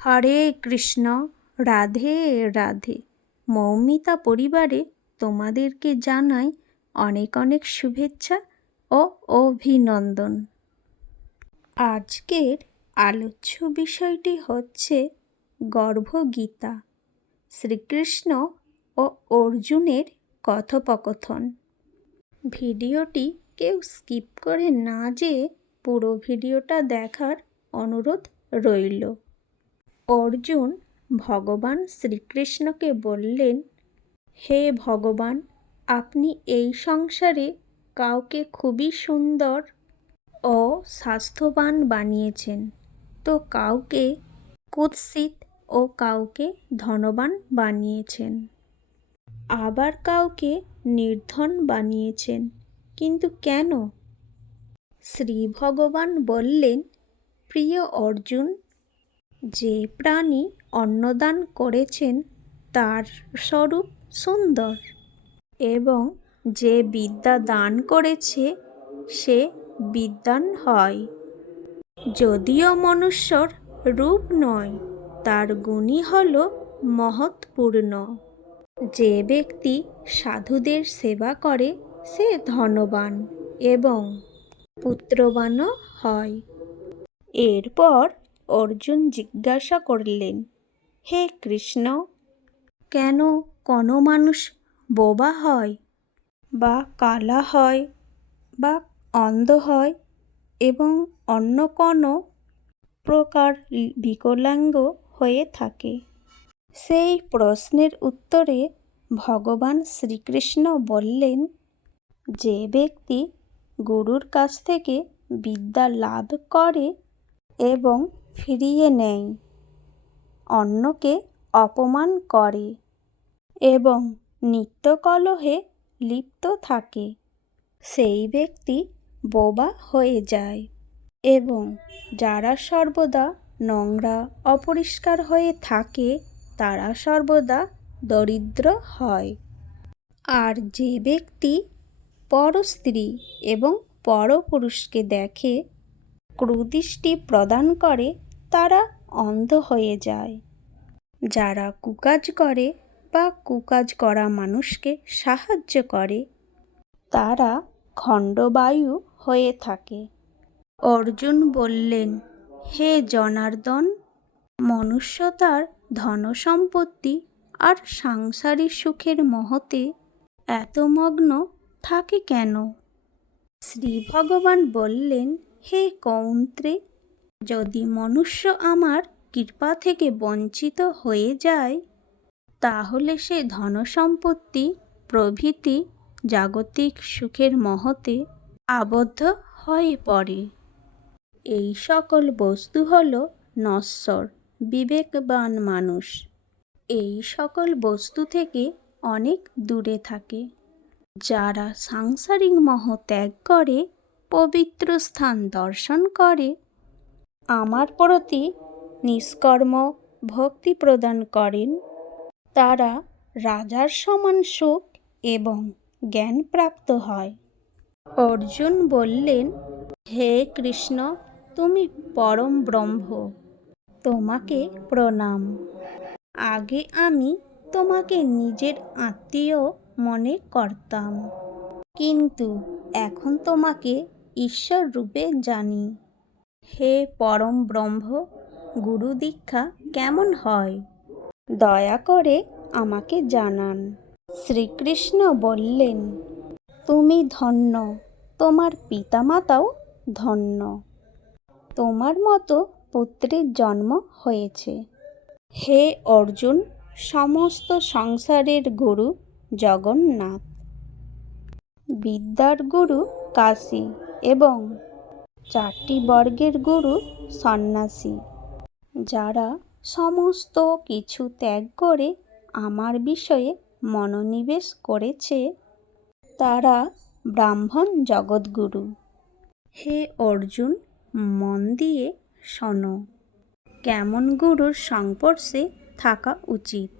হরে কৃষ্ণ, রাধে রাধে। মৌমিতা পরিবারে তোমাদেরকে জানাই অনেক অনেক শুভেচ্ছা ও অভিনন্দন। আজকের আলোচ্য বিষয়টি হচ্ছে গর্ভগীতা। শ্রীকৃষ্ণ ও অর্জুনের কথোপকথন। ভিডিওটি কেউ স্কিপ করে না যেয়ে পুরো ভিডিওটা দেখার অনুরোধ রইল। অর্জুন ভগবান শ্রীকৃষ্ণকে বললেন, হে ভগবান, আপনি এই সংসারে কাউকে খুবই সুন্দর ও স্বাস্থ্যবান বানিয়েছেন। তো কাউকে কুৎসিত ও কাউকে ধনবান বানিয়েছেন। আবার কাউকে নির্ধন বানিয়েছেন। কিন্তু কেন? শ্রী ভগবান বললেন, প্রিয় অর্জুন যে প্রাণী অন্নদান করেছেন তার স্বরূপ সুন্দর এবং যে বিদ্যা দান করেছে, সে বিদ্বান হয়। যদিও মনুষ্যর রূপ নয়, তার গুণই হল মহৎপূর্ণ। যে ব্যক্তি সাধুদের সেবা করে, সে ধনবান এবং পুত্রবানও হয়। এরপর অর্জুন জিজ্ঞাসা করলেন, হে কৃষ্ণ, কেন কোনো মানুষ বোবা হয় বা কালা হয় বা অন্ধ হয় এবং অন্য কোনো প্রকার বিকলাঙ্গ হয়ে থাকে? সেই প্রশ্নের উত্তরে ভগবান শ্রীকৃষ্ণ বললেন, যে ব্যক্তি গুরুর কাছ থেকে বিদ্যা লাভ করে এবং ফিরিয়ে নেয় অন্যকে অপমান করে এবং নিত্যকলহে লিপ্ত থাকে। সেই ব্যক্তি বোবা হয়ে যায় এবং যারা সর্বদা নোংরা, অপরিষ্কার হয়ে থাকে, তারা সর্বদা দরিদ্র হয়। আর যে ব্যক্তি পরস্ত্রী এবং পরপুরুষকে দেখে ক্রুদৃষ্টি প্রদান করে, তারা অন্ধ হয়ে যায়। যারা কুকাজ করে বা কুকাজ করা মানুষকে সাহায্য করে, তারা খণ্ডবায়ু হয়ে থাকে। অর্জুন বললেন, হে জনার্দন, মনুষ্য তার ধনসম্পত্তি আর সাংসারিক সুখের মহতে এত মগ্ন থাকে কেন? শ্রী ভগবান বললেন হে কৌন্ত্রে, যদি মনুষ্য আমার কৃপা থেকে বঞ্চিত হয়ে যায়, তাহলে সে ধনসম্পত্তি, প্রভৃতি, জাগতিক সুখের মহতে আবদ্ধ হয়ে পড়ে। এই সকল বস্তু হল নশ্বর, বিবেকবান মানুষ। এই সকল বস্তু থেকে অনেক দূরে থাকে। যারা সাংসারিক মহ ত্যাগ করে পবিত্র স্থান দর্শন করে। আমার প্রতি নিষ্কর্ম ভক্তি প্রদান করেন। তারা রাজার সমান সুখ এবং জ্ঞান প্রাপ্ত হয়। অর্জুন বললেন, হে কৃষ্ণ, তুমি পরম ব্রহ্ম, তোমাকে প্রণাম। আগে আমি তোমাকে নিজের আত্মীয় মনে করতাম, কিন্তু এখন তোমাকে ঈশ্বর রূপে জানি। হে পরম ব্রহ্ম, গুরু দীক্ষা কেমন হয়? দয়া করে আমাকে জানান। শ্রীকৃষ্ণ বললেন, তুমি ধন্য, তোমার পিতামাতাও ধন্য। তোমার মতো পুত্রের জন্ম হয়েছে। হে অর্জুন, সমস্ত সংসারের গুরু জগন্নাথ। বিদ্যার গুরু কাশী। এবং চারটি বর্গের গুরু সন্ন্যাসী, যারা সমস্ত কিছু ত্যাগ করে আমার বিষয়ে মনোনিবেশ করেছে, তারা ব্রাহ্মণ জগৎগুরু। হে অর্জুন, মন দিয়ে শোনো। কেমন গুরুর সংস্পর্শে থাকা উচিত?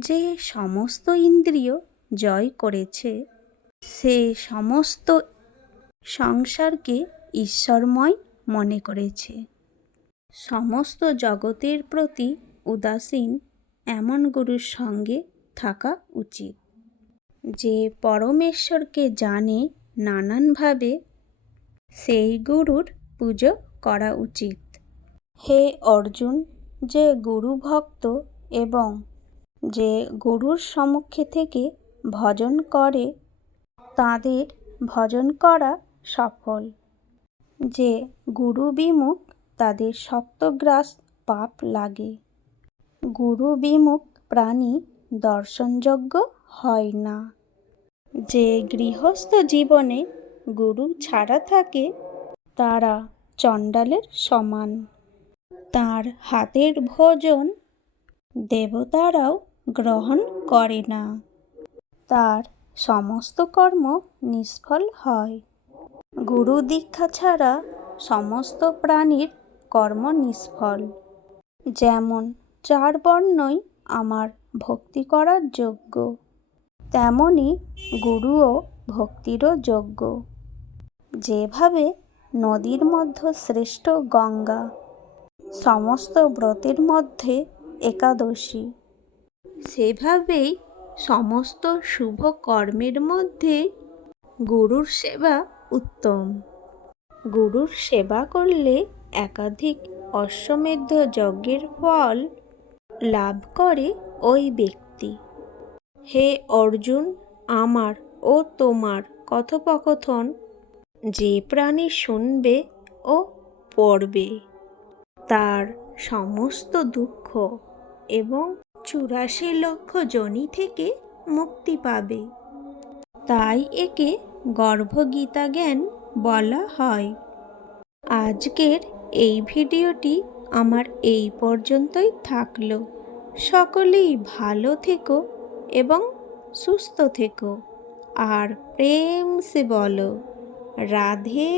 যে সমস্ত ইন্দ্রিয় জয় করেছে, সে সমস্ত সংসারকে ঈশ্বরময় মনে করেছে। সমস্ত জগতের প্রতি উদাসীন এমন গুরুর সঙ্গে থাকা উচিত। যে পরমেশ্বরকে জানে নানানভাবে, সেই গুরুর পুজো করা উচিত। হে অর্জুন, যে গুরু ভক্ত এবং যে গুরুর সমক্ষে থেকে ভজন করে, তাদের ভজন করা সফল। যে গুরু বিমুখ, তাদের সপ্তগ্রাস পাপ লাগে। গুরু বিমুখ প্রাণী দর্শনযোগ্য হয় না। যে গৃহস্থ জীবনে গুরু ছাড়া থাকে, তারা চণ্ডালের সমান। তার হাতের ভোজন দেবতারাও গ্রহণ করে না। তার সমস্ত কর্ম নিষ্ফল হয়। গুরু দীক্ষা ছাড়া সমস্ত প্রাণীর কর্ম নিষ্ফল। যেমন চার বর্ণই আমার ভক্তি করার যোগ্য, তেমনি গুরুও ভক্তিরও যোগ্য। যেভাবে নদীর মধ্যে শ্রেষ্ঠ গঙ্গা, সমস্ত ব্রতের মধ্যে একাদশী, সেভাবেই সমস্ত শুভ কর্মের মধ্যে গুরুর সেবা উত্তম। গুরুর সেবা করলে একাধিক অশ্বমেধ যজ্ঞের ফল লাভ করে ওই ব্যক্তি। হে অর্জুন, আমার ও তোমার কথোপকথন যে প্রাণী শুনবে ও পড়বে। তার সমস্ত দুঃখ এবং চুরাশি লক্ষ জনি থেকে মুক্তি পাবে। তাই একে গর্ভগীতা জ্ঞান বলা হয়। আজকের এই ভিডিওটি আমার এই পর্যন্তই থাকল। সকলেই ভালো থেকো এবং সুস্থ থেকো। আর প্রেম সে বলো, রাধে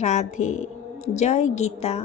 রাধে। জয় গীতা।